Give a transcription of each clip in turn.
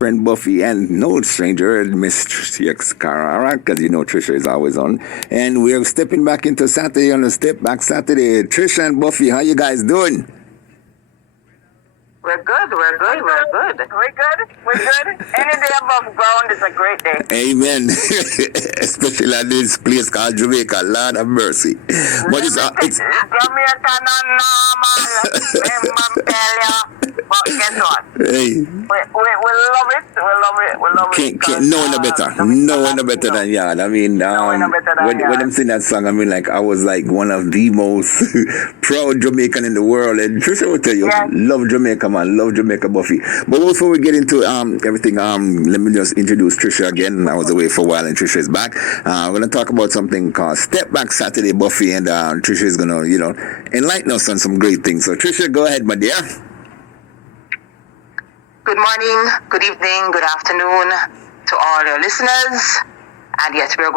friend Buffy and no stranger, Miss Trishacarara, because you know Trisha is always on. And we're stepping back into Saturday on the Step Back Saturday. Trisha and Buffy, how you guys doing? We're good. Any day above ground is a great day. Amen. Especially at this place called Jamaica, Lord of mercy. But it's Jamaica but guess what? Hey. We love it. We love it. No one better than y'all. I mean, when I'm singing that song, I mean, like, I was like one of the most proud Jamaican in the world. And Trisha will tell you, love Jamaica, man. Love Jamaica, Buffy. But before we get into everything, let me just introduce Trisha again. I was away for a while and Trisha is back. We're going to talk about something called Step Back Saturday, Buffy. And Trisha is going to, enlighten us on some great things. So, Trisha, go ahead, my dear. Good morning, good evening, good afternoon to all your listeners. And yes, we're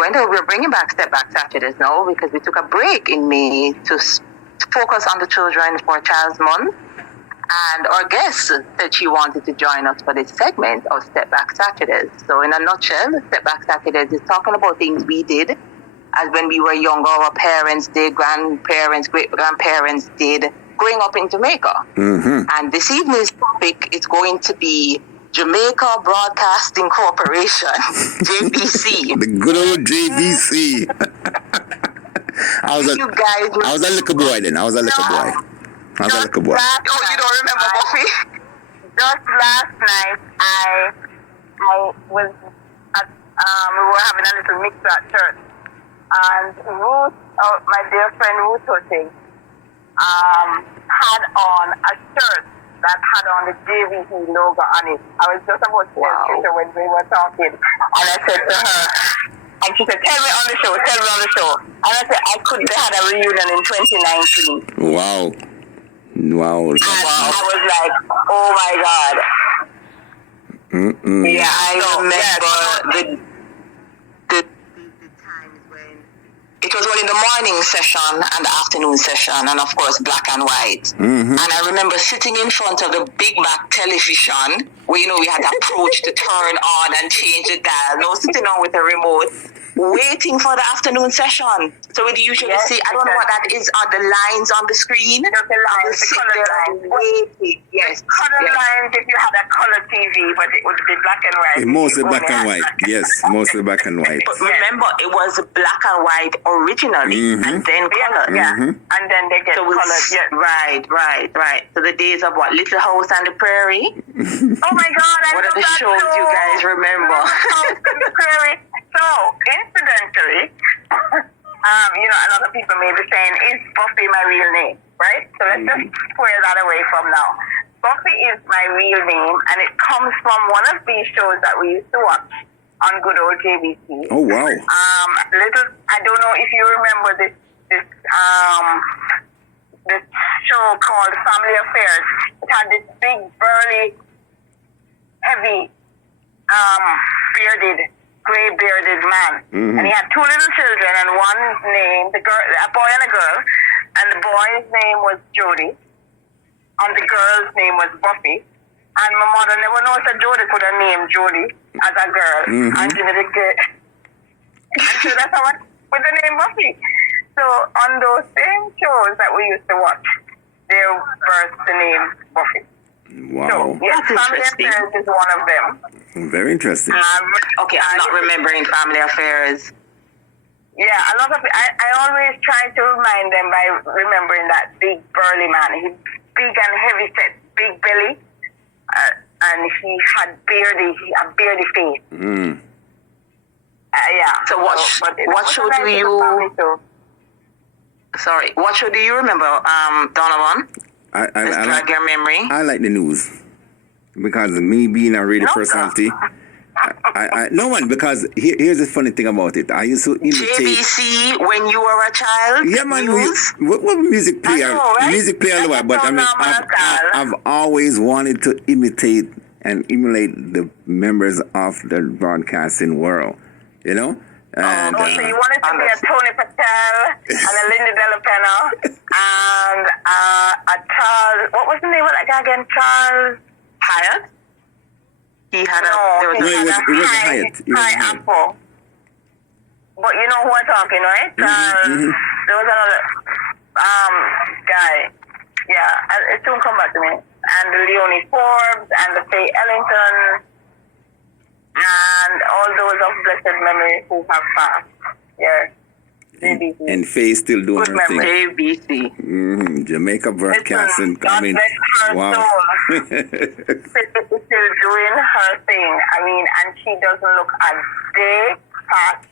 bringing back Step Back Saturdays now because we took a break in May to focus on the children for Child's Month. And our guest said she wanted to join us for this segment of Step Back Saturdays. So in a nutshell, Step Back Saturdays is talking about things we did as when we were younger, our parents did, grandparents, great-grandparents did, growing up in Jamaica. Mm-hmm. And this evening's topic is going to be Jamaica Broadcasting Corporation, JBC. The good old JBC. I was a little boy then. I was a little boy. You don't remember, Buffy? Just last night, I was at, we were having a little mix at church. And Ruth, my dear friend Ruth Hoting, had on a shirt that had on the JVC logo on it. I was just about to tell Trisha when we were talking, and I said to her, and she said, tell me on the show. And I said, they had a reunion in 2019. Wow. And I was like, oh my God. Mm-mm. Yeah, I remember the times when it was only the morning session and the afternoon session, and of course black and white. Mm-hmm. And I remember sitting in front of the big back television where we had to approach to turn on and change the dial. No, sitting on with a remote, waiting for the afternoon session. So we'd usually see, I don't know what that is, are the lines on the screen? Just the lines, the color lines. Waiting. Yes. Lines if you had a color TV, but it would be black and white. Mostly black and white. Yes, mostly black and white. But remember, it was black and white originally, and then colored. Yeah, and then they get colored. Yes. Right. So the days of what, Little House on the Prairie? Oh my God! What are the shows you guys remember? Little House on the Prairie. So, incidentally, a lot of people may be saying, is Buffy my real name? Right? So let's just square that away from now. Buffy is my real name, and it comes from one of these shows that we used to watch on good old JBC. Oh, wow. I don't know if you remember this show called Family Affairs. It had this big, burly, heavy, gray-bearded man. Mm-hmm. And he had two little children, and one named, a boy and a girl, and the boy's name was Jody, and the girl's name was Buffy. And my mother never knows that Jody could have named Jody as a girl, and give it a kid. And so that's how with the name Buffy. So on those same shows that we used to watch, they birthed the name Buffy. Wow. So, yes, Family Affairs is one of them. Very interesting. Okay, I'm not remembering Family Affairs. Yeah, a lot of I always try to remind them by remembering that big burly man. He's big and heavy set, big belly, and he had a beardy face. Mm. Yeah. So what show do you? Sorry, what show do you remember, Donovan? I like your memory. I like the news because me being a radio personality. Because here's the funny thing about it. I used to imitate JBC when you were a child. Yeah, man. What music player? Right? Music player, but I mean, I've always wanted to imitate and emulate the members of the broadcasting world. And, so you wanted to be a Tony Patel and a Linda Delapena and a Charles. What was the name of that guy again? Charles Hyatt. He had it was a Hyatt. High Apple. But you know who I'm talking, right? There was another guy. Yeah, it soon come back to me. And the Leonie Forbes and the Faye Ellington and all those of blessed memory who have passed. Yeah. JBC. And Faye still doing her thing. JBC. Jamaica Broadcasting coming. Wow. She's still doing her thing. I mean, and she doesn't look a day past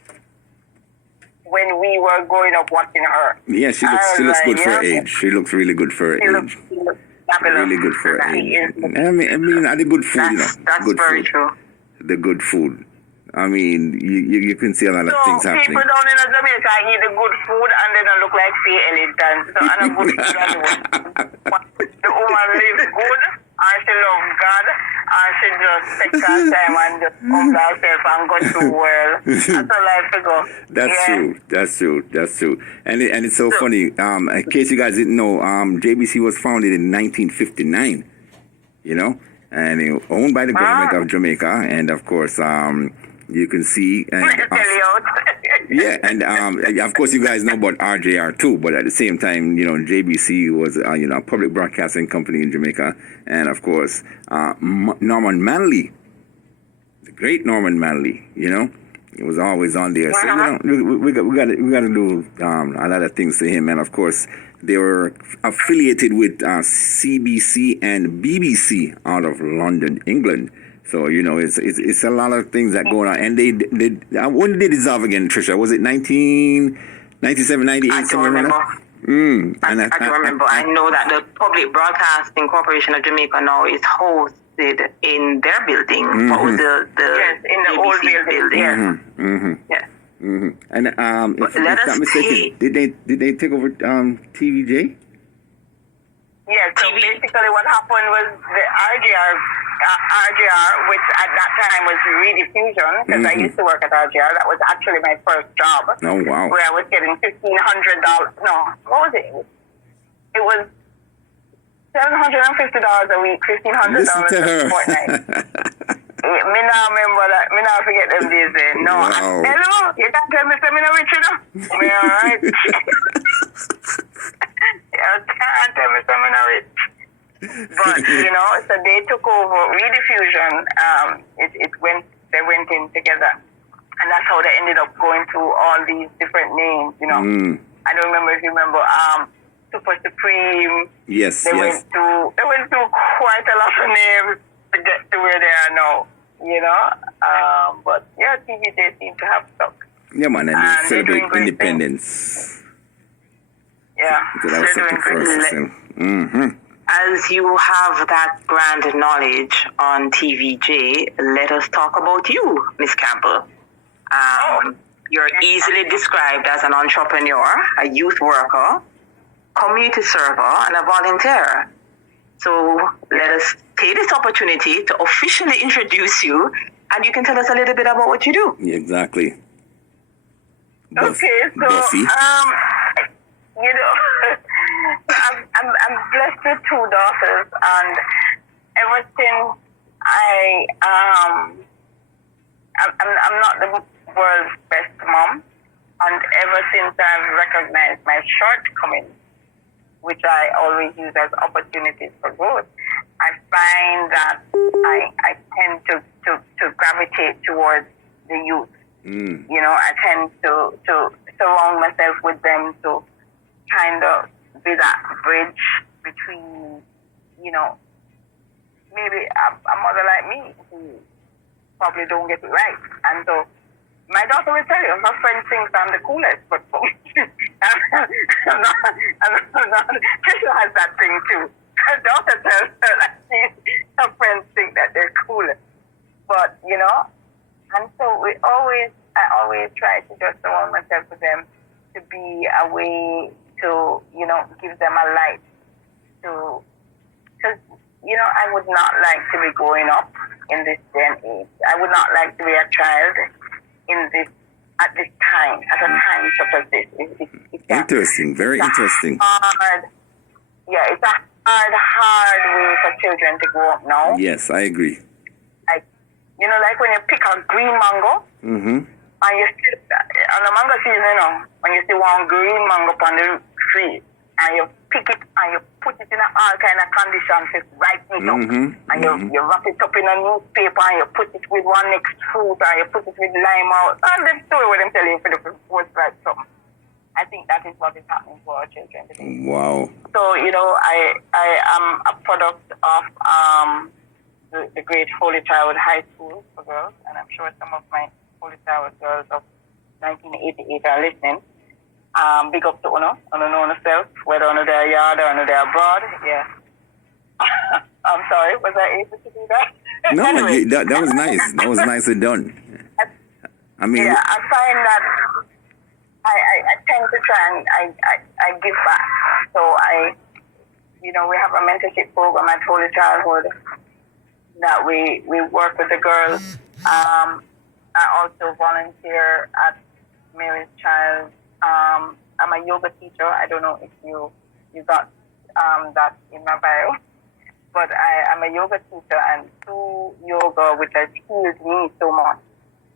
when we were growing up watching her. Yeah, she looks good for her age. She looks really good for her age. She looks really good for her age. I mean, the good food, That's good very food. true. The good food. I mean, you can see a lot of things happening. People down in Jamaica eat the good food and they don't look like Faye Ellington. So, and a good food the woman lives good and she loves God and she just takes her time and just humble herself and go through well. That's all I figure. That's true. And it's so funny. In case you guys didn't know, JBC was founded in 1959. You know, and owned by the government of Jamaica, and of course, you can see. Yeah, and of course, you guys know about RJR too. But at the same time, you know, JBC was a public broadcasting company in Jamaica, and of course, Norman Manley, the great Norman Manley, you know, he was always on there. So you know, we got to do a lot of things to him, and of course, they were affiliated with CBC and BBC out of London, England. So, you know, it's a lot of things that go on. And they when did they dissolve again, Trisha? Was it 1997, 98? I don't remember. I don't remember. I know that the Public Broadcasting Corporation of Jamaica now is hosted in their building. What was the yes, in the old building. Yes. And if I'm not mistaken, did they take over TVJ? Yeah, so basically what happened was the RGR, which at that time was Rediffusion, because I used to work at RGR. That was actually my first job. Oh, wow. Where I was getting $1,500. No, what was it? It was $750 a week, $1,500 a fortnight. Me now remember that. Me now forget them days then. No. Wow. Hello? You can't tell me something rich, you know? Me alright. You can't tell me something rich. But, you know, so they took over Rediffusion. They went in together. And that's how they ended up going through all these different names, you know. I don't remember if you remember Super Supreme. Yes, they went through quite a lot of names to get to where they are now, you know. But yeah, TVJ seem to have stuck. Yeah, man, and they celebrate independence. Yeah, they're doing great. As you have that grand knowledge on TVJ, let us talk about you, Miss Campbell. You're easily described as an entrepreneur, a youth worker, community server, and a volunteer. So let us take this opportunity to officially introduce you, and you can tell us a little bit about what you do. Yeah, exactly. Okay, so Buffy. You know, I'm blessed with two daughters, and ever since I'm not the world's best mom, and ever since I've recognized my shortcomings, which I always use as opportunities for growth, I find that I tend to gravitate towards the youth. You know, I tend to surround myself with them to kind of be that bridge between, you know, maybe a mother like me who probably don't get it right. And so my daughter will tell you, her friend thinks I'm the coolest, but I'm not. Trisha has that thing too. Her daughter tells her that her friends think that they're coolest. But, you know, and so I always try to just surround myself with them to be a way to, you know, give them a light to, because, you know, I would not like to be growing up in this day and age. I would not like to be a child at this time, at a time such as this. It's interesting, very interesting. It's a hard way for children to grow up now. Yes, I agree. You know, like when you pick a green mango, and you see, on the mango season, you know, when you see one green mango on the tree, and you pick it and you put it in all kind of conditions to ripen it up. And you wrap it up in a newspaper and you put it with one next fruit and you put it with lime out. And the story what I'm telling you for the first right something. I think that is what is happening for our children today. Wow. So, you know, I am a product of the great Holy Child High School for girls, and I'm sure some of my Holy Child girls of 1988 are listening. Big up to Uno yourself, whether on their yard or on their abroad. Yeah. I'm sorry, was I able to do that? No, anyway. that was nice. That was nicely done. I mean, yeah, I find that I tend to try and I give back. So we have a mentorship program at Holy Childhood that we work with the girls. I also volunteer at Mary's Child. I'm a yoga teacher. I don't know if you got that in my bio, but I'm a yoga teacher, and through yoga, which has healed me so much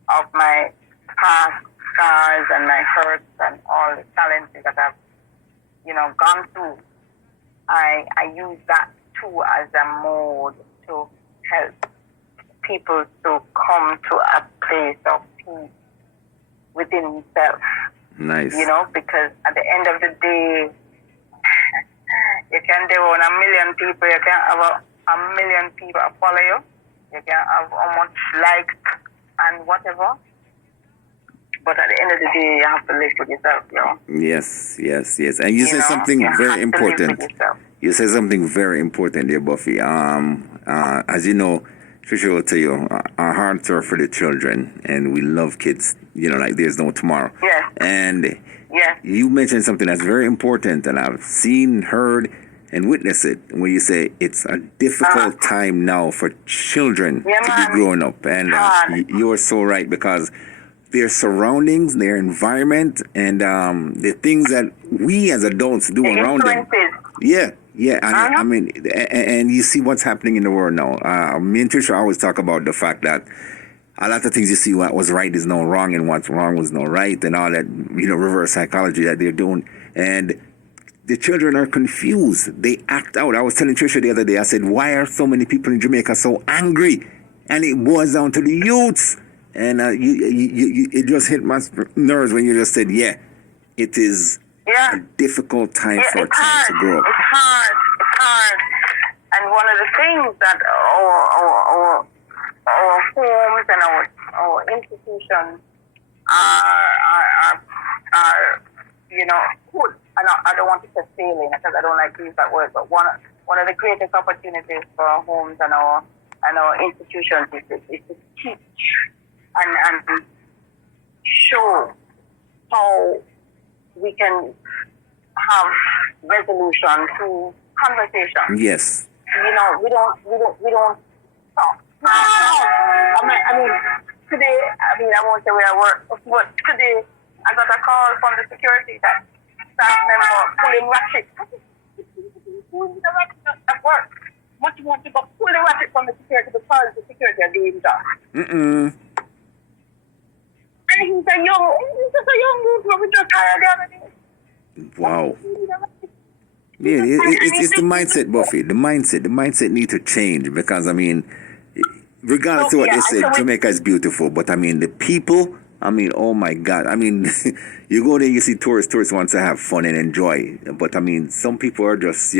of my past scars and my hurts and all the challenges that I've, gone through, I use that too as a mode to help people to come to a place of peace within themselves. Nice. Because at the end of the day, you can do on 1 million people, you can have a million people follow you, you can have how much likes and whatever. But at the end of the day, you have to live with yourself, Yes. And you said something very important. You said something very important there, Buffy. As you know, Trisha will tell you, our hearts are for the children, and we love kids, like there's no tomorrow. Yes. And you mentioned something that's very important, and I've seen, heard, and witnessed it, when you say it's a difficult time now for children to be growing up. And you're so right, because their surroundings, their environment, and the things that we as adults do around them. Yeah. I mean, and you see what's happening in the world now. Me and Trisha always talk about the fact that a lot of things you see, what was right is now wrong, and what's wrong was now right, and all that, reverse psychology that they're doing. And the children are confused. They act out. I was telling Trisha the other day, I said, why are so many people in Jamaica so angry? And it boils down to the youths. And it just hit my nerves when you just said, it is a difficult time for a child to grow up. It's hard. And one of the things that our homes and our institutions are good. I don't want to say failing, because I don't like to use that word, but one of the greatest opportunities for our homes and our institutions is to teach and show how we can have resolution through conversation. Yes. We don't talk. I mean, today, I won't say where I work, but today I got a call from the security that staff member pulling ratchet. Pulling the ratchet at work. What you want to go pull the ratchet from the security because the security are doing that. And he's just a young group, we just hired the other day. Wow. Yeah, it's the mindset, Buffy. The mindset need to change, because regardless of what they say, Jamaica is beautiful, but the people, oh my God. You go there, you see tourists want to have fun and enjoy, but some people are just,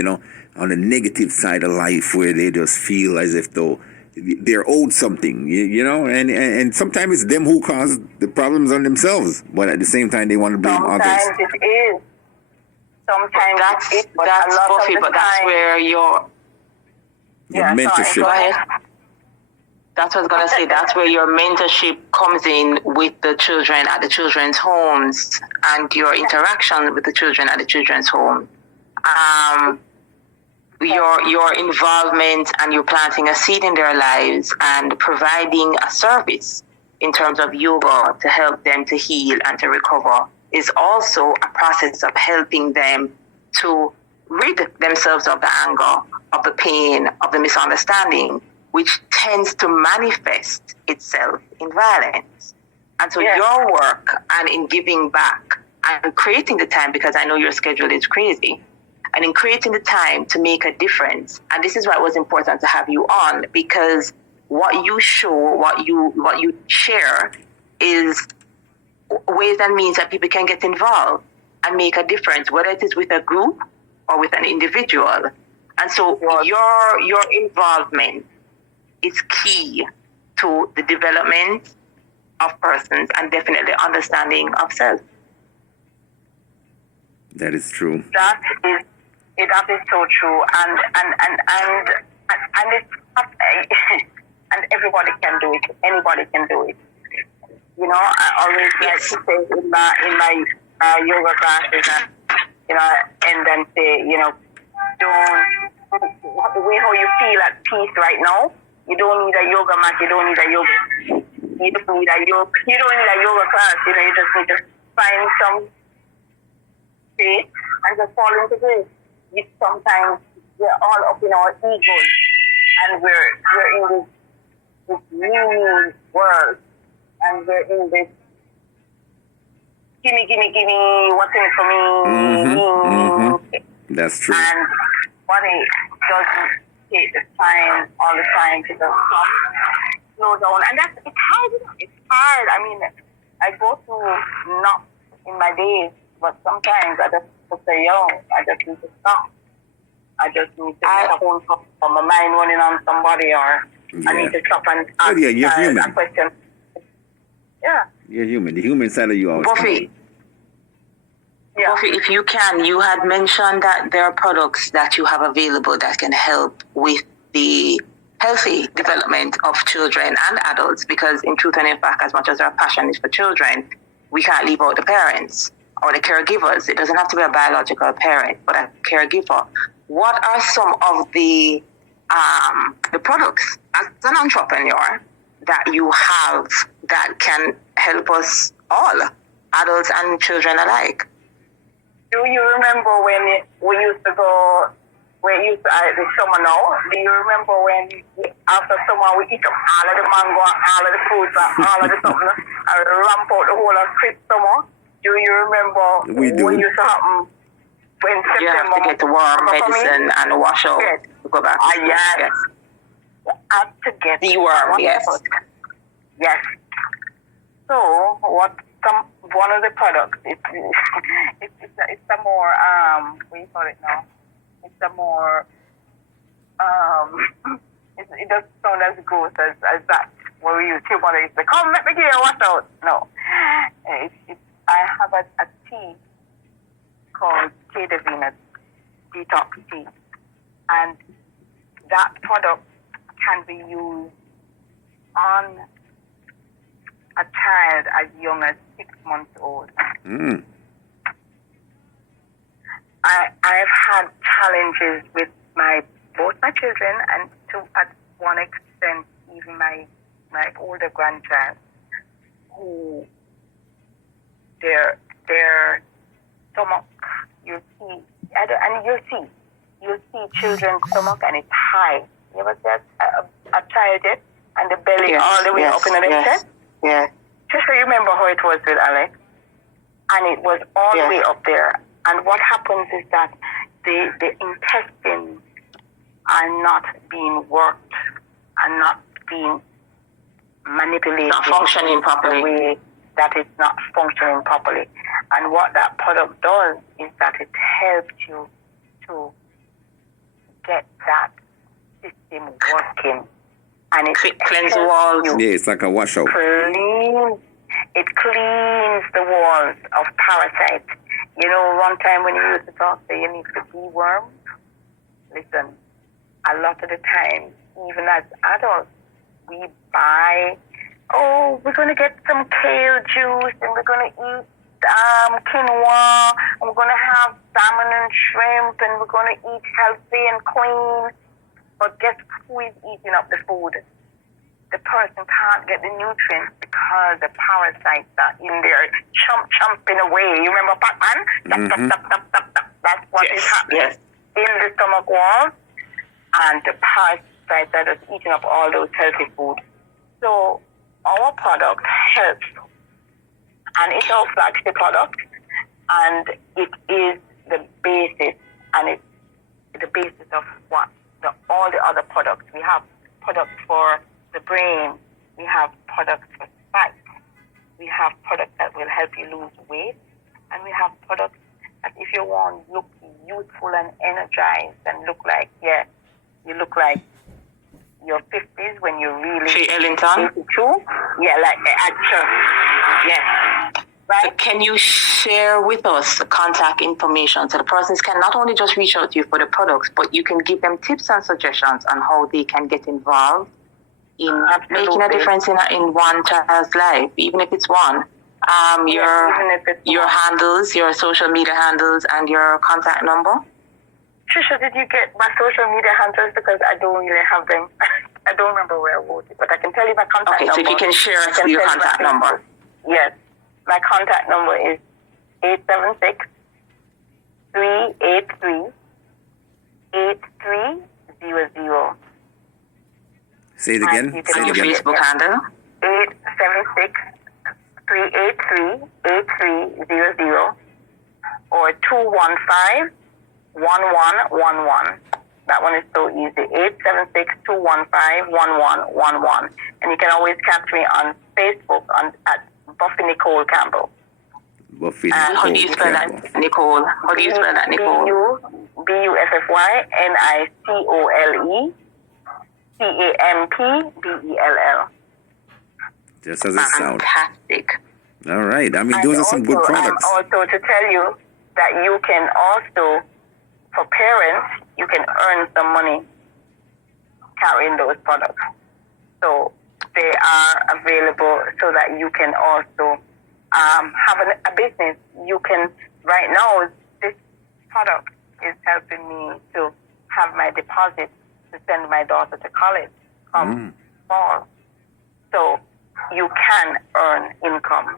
on the negative side of life, where they just feel as if though they're owed something, and sometimes it's them who cause the problems on themselves, but at the same time they want to blame others. Sometimes it is. Sometimes that's Buffy, but that's where your mentorship. Go ahead. That's what I was going to say. That's where your mentorship comes in with the children at the children's homes, and your interaction with the children at the children's home. Your involvement, and you're planting a seed in their lives and providing a service in terms of yoga to help them to heal and to recover is also a process of helping them to rid themselves of the anger, of the pain, of the misunderstanding, which tends to manifest itself in violence. And so your work and in giving back and creating the time, because I know your schedule is crazy, and in creating the time to make a difference. And this is why it was important to have you on, because what you show, what you share is ways and means that people can get involved and make a difference, whether it is with a group or with an individual. And so your involvement is key to the development of persons and definitely understanding of self. That is true. That is so true, and it's and everybody can do it. Anybody can do it. You know, I always like to say in my yoga classes, and then say, don't the way how you feel at peace right now. You don't need a yoga mat. You don't need a yoga. You don't need a yoga. You don't need a yoga class. You just need to find some space and just fall into this. Sometimes we're all up in our egos, and we're in this new world, and we're in this gimme, what's in it for me? That's true. And body doesn't take the time all the time to just stop, slow down, and it's hard. It's hard. I mean, I go through knocks in my days, but sometimes I just say, I just need to stop. I just need to get a phone call or my mind running on somebody, or I need to stop and ask you're human. a question. Yeah. You're human. The human side of you always. Buffy, if you can, you had mentioned that there are products that you have available that can help with the healthy development of children and adults, because in truth and in fact, as much as our passion is for children, we can't leave out the parents or the caregivers. It doesn't have to be a biological parent, but a caregiver. What are some of the products as an entrepreneur that you have that can help us all, adults and children alike? Do you remember when we used to go, the summer now, do you remember when after summer we eat up all of the mango and all of the fruits and all of the something and ramp out the whole of crisp summer? Do you remember what used to happen when September? You have to get the worm medicine and wash out to go back. Yes. You have to get the worm, yes. Yes. So one of the products, it's a more, what do you call it now? It's a more, it doesn't sound as gross as that, where we use your mother used to say, come, let me get you wash out. No. I have a tea called Tea Davina Detox Tea. And that product can be used on a child as young as 6 months old. I've had challenges with both my children and at one extent even my older grandchild, who their stomach, you'll see children's stomach and it's high. You ever see a child yet? And the belly all the way up in the chest? Yeah. Just so you remember how it was with Alex. And it was all the way up there. And what happens is that the intestines are not being worked and not being manipulated. Not functioning properly. The way that it's not functioning properly. And what that product does is that it helps you to get that system working. And it cleans the walls. Yeah, it's like a washout. It cleans the walls of parasites. You know, one time when you used to talk, say you need to deworm. Listen, a lot of the time, even as adults, we buy, we're going to get some kale juice and we're going to eat quinoa and we're going to have salmon and shrimp and we're going to eat healthy and clean. But guess who is eating up the food? The person can't get the nutrients because the parasites are in there chomping away. You remember Pac-Man? That's what is happening in the stomach wall. And the pesticides that is eating up all those healthy food. So our product helps, and it's our flagship product, and it is the basis, and it's the basis of what all the other products. We have products for the brain, we have products for sight, we have products that will help you lose weight, and we have products that if you want to look youthful and energized and look like, you look like your 50s when you really... She Ellington? 82. Yeah, like the actor. Yes. Right? So can you share with us the contact information so the persons can not only just reach out to you for the products, but you can give them tips and suggestions on how they can get involved in making a difference in one child's life, even if it's one. Your handles, your social media handles, and your contact number. Trisha, did you get my social media handles? Because I don't really have them. I don't remember where I wrote it, but I can tell you my contact number. Okay, so if you can share your contact number. Yes. My contact number is 876-383-8300. Say it again. Say it again. Facebook handle. 876-383-8300 or 215-1111. That one is so easy. 876-215-1111. And you can always catch me on Facebook at Buffy Nicole Campbell. Buffy Nicole. How do you spell that, Nicole? How do you spell that, Nicole? BuffyNicoleCampbell. Just as it sounds. Fantastic. All right. I mean, those are some good products. And also to tell you that you can also, for parents, you can earn some money carrying those products. So they are available so that you can also have a business. You can, right now, this product is helping me to have my deposit to send my daughter to college come fall. So you can earn income.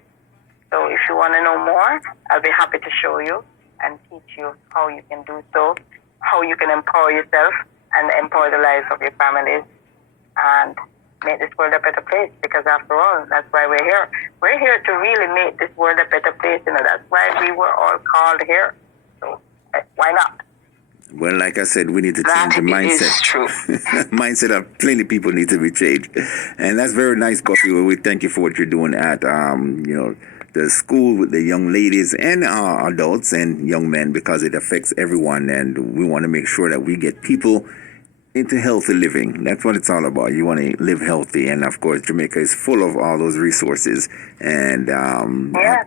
So if you want to know more, I'll be happy to show you and teach you how you can do so, how you can empower yourself and empower the lives of your families and make this world a better place, because after all, that's why we're here. We're here to really make this world a better place. That's why we were all called here. So why not? Well, like I said, we need to change the mindset. That is true. Mindset of plenty of people need to be changed. And that's very nice, Buffy. We thank you for what you're doing at, the school with the young ladies and adults and young men, because it affects everyone. And we want to make sure that we get people into healthy living. That's what it's all about. You want to live healthy, and of course Jamaica is full of all those resources and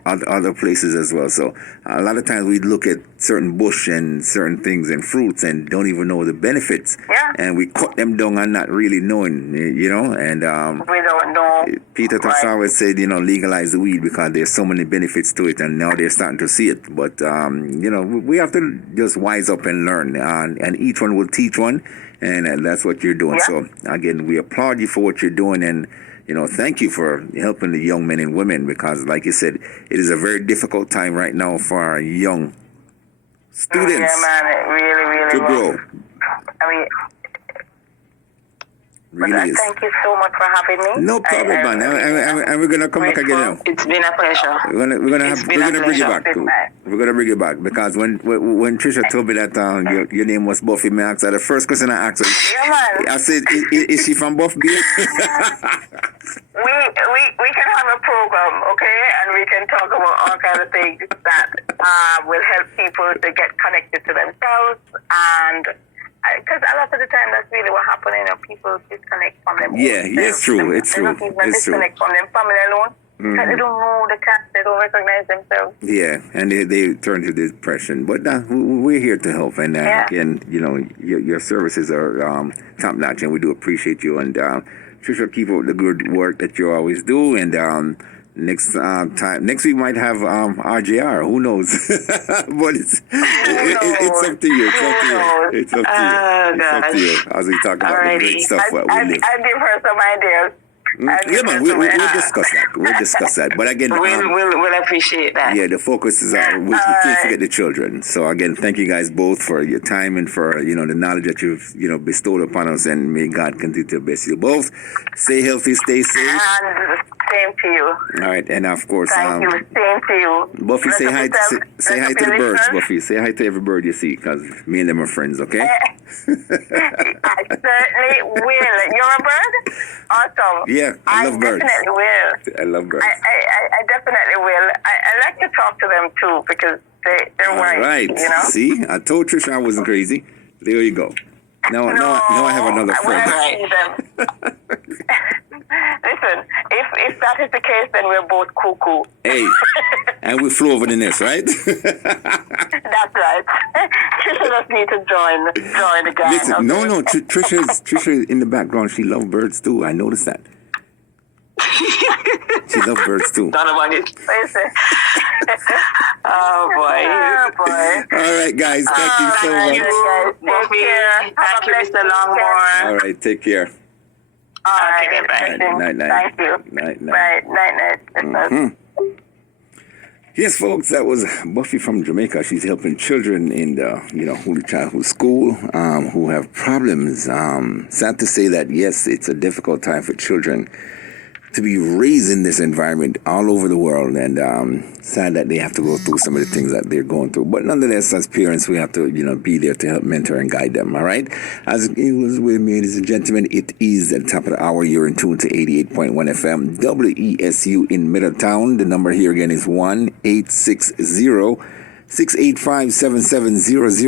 other places as well. So a lot of times we look at certain bush and certain things and fruits and don't even know the benefits, and we cut them down and not really knowing, and we don't know. Peter Tassawa said, legalize the weed because there's so many benefits to it, and now they're starting to see it. But we have to just wise up and learn, and each one will teach one. And that's what you're doing. So, again, we applaud you for what you're doing. And, thank you for helping the young men and women, because, like you said, it is a very difficult time right now for our young students it really to grow. I mean, really is. Thank you so much for having me. No problem, man. And we're gonna come back again now. It's been a pleasure. We're gonna bring you back. We're gonna bring you back, because when Trisha told me that your name was Buffy, I asked her, the first question I asked her, I said, is she from Buffy? We can have a program, okay, and we can talk about all kinds of things that will help people to get connected to themselves, and because a lot of the time that's really what happens. People disconnect from them. It's true. It's true. They don't even disconnect from them family alone. Because they don't know the cat, they don't recognize themselves. Yeah, and they turn to depression. But we're here to help, and again, your services are top notch, and we do appreciate you. And Trisha, keep up the good work that you always do. And next week might have RJR. Who knows? But it's up to you. It's up to you. As we talk about the great stuff. I'll give her some ideas. Yeah, man, we'll discuss that. We'll discuss that. But again, we'll appreciate that. Yeah, the focus is we can't forget the children. So again, thank you guys both for your time and for the knowledge that you've bestowed upon us, and may God continue to bless you both. Stay healthy, stay safe. And same to you. All right, and of course, thank you. Same to you. Buffy, say hi to the birds. Buffy, say hi to every bird you see, because me and them are friends. Okay. I certainly will. You're a bird? Awesome. Yeah, I love birds. I definitely will. I love birds. I definitely will. I like to talk to them too, because they're all right. See, I told Trisha I wasn't crazy. There you go. Now I have another friend. Listen, if that is the case, then we're both cuckoo. Hey, and we flew over the nest, right? That's right. Trisha just need to join the gang. Listen, okay? no. Trisha in the background. She loves birds too. I noticed that. She loves birds too. Donovan is listen. Oh boy. All right, guys. Thank you so much. Take care. Thank you, Mr. Longmore. All right, take care. All right. Night. Thank you. Night. Night. Mm-hmm. Yes, folks, that was Buffy from Jamaica. She's helping children in the, Holy Childhood School who have problems. Sad to say that, yes, it's a difficult time for children to be raised in this environment all over the world, and sad that they have to go through some of the things that they're going through. But nonetheless, as parents, we have to, be there to help mentor and guide them, all right? As it was with me, ladies and gentlemen, it is at the top of the hour. You're in tune to 88.1 FM, WESU in Middletown. The number here again is 1-860-685-7700.